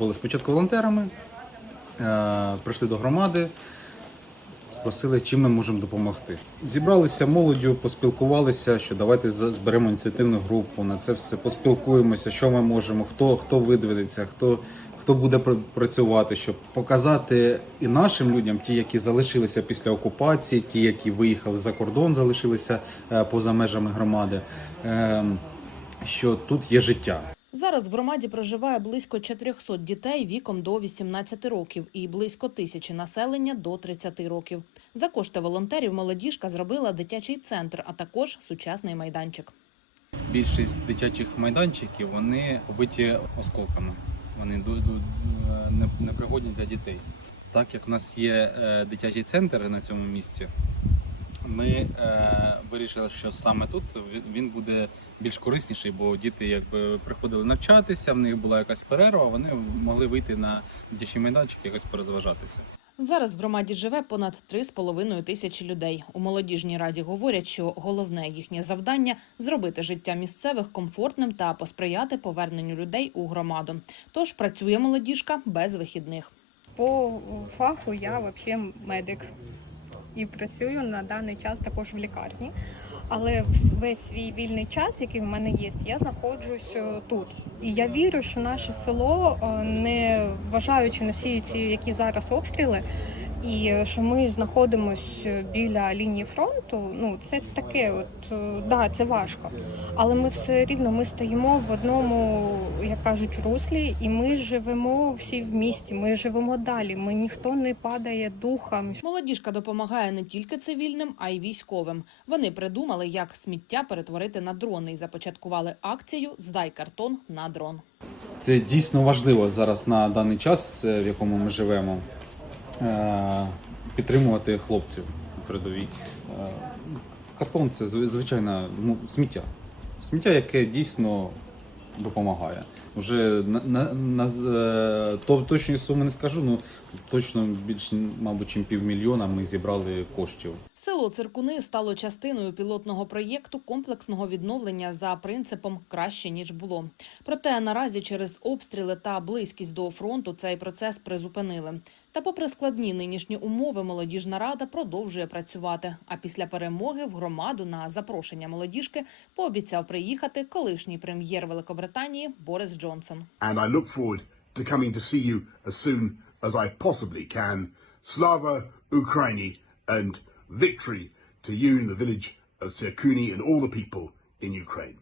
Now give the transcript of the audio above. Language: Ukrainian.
були спочатку волонтерами, е, прийшли до громади, спросили, чим ми можемо допомогти. Зібралися молоддю, поспілкувалися, що давайте зберемо ініціативну групу, на це все поспілкуємося, що ми можемо, хто, хто видведеться, хто, хто буде працювати, щоб показати і нашим людям, ті, які залишилися після окупації, ті, які виїхали за кордон, залишилися е, поза межами громади, е, що тут є життя. Зараз в громаді проживає близько 400 дітей віком до 18 років і близько тисячі населення до 30 років. За кошти волонтерів молодіжка зробила дитячий центр, а також сучасний майданчик. Більшість дитячих майданчиків вони побиті осколками. Вони непригодні для дітей. Так як у нас є е, дитячий центр на цьому місці, ми е, вирішили, що саме тут він- буде більш корисніший, бо діти якби приходили навчатися, в них була якась перерва, вони могли вийти на дитячий майданчик якось порозважатися. Зараз в громаді живе понад 3,5 тисячі людей. У молодіжній раді говорять, що головне їхнє завдання зробити життя місцевих комфортним та посприяти поверненню людей у громаду. Тож працює молодіжка без вихідних. По фаху я взагалі медик і працюю на даний час також в лікарні. Але весь свій вільний час, який в мене є, я знаходжусь е, тут. І я вірю, що наше село, е, не вважаючи на всі ці, які зараз обстріли, і е, що ми знаходимося біля лінії фронту. Ну це таке, от е, да, це важко. Але ми все рівно ми стоїмо в одному, як кажуть, руслі, і ми живемо всі в місті. Ми живемо далі. Ми ніхто не падає духом. Молодіжка допомагає не тільки цивільним, а й військовим. Вони придумали, як сміття перетворити на дрони і започаткували акцію Здай картон на дрон. Це дійсно важливо зараз на даний час, е, в якому ми живемо, е, підтримувати хлопців у передовій. Е, Картон це зв- звичайно ну, сміття. Сміття, яке дійсно допомагає. Вже на, на, на е, то, точної суми не скажу, ну точно більше, мабуть, чим півмільйона ми зібрали коштів. Село Циркуни стало частиною пілотного проєкту комплексного відновлення за принципом краще ніж було. Проте наразі через обстріли та близькість до фронту цей процес призупинили. Та, попри складні нинішні умови, молодіжна рада продовжує працювати. А після перемоги в громаду на запрошення молодіжки пообіцяв приїхати колишній прем'єр Великобританії Борис Johnson. And I look forward to coming to see you as soon as I possibly can. Slava Ukraini and victory to you in the village of Sirkuni and all the people in Ukraine.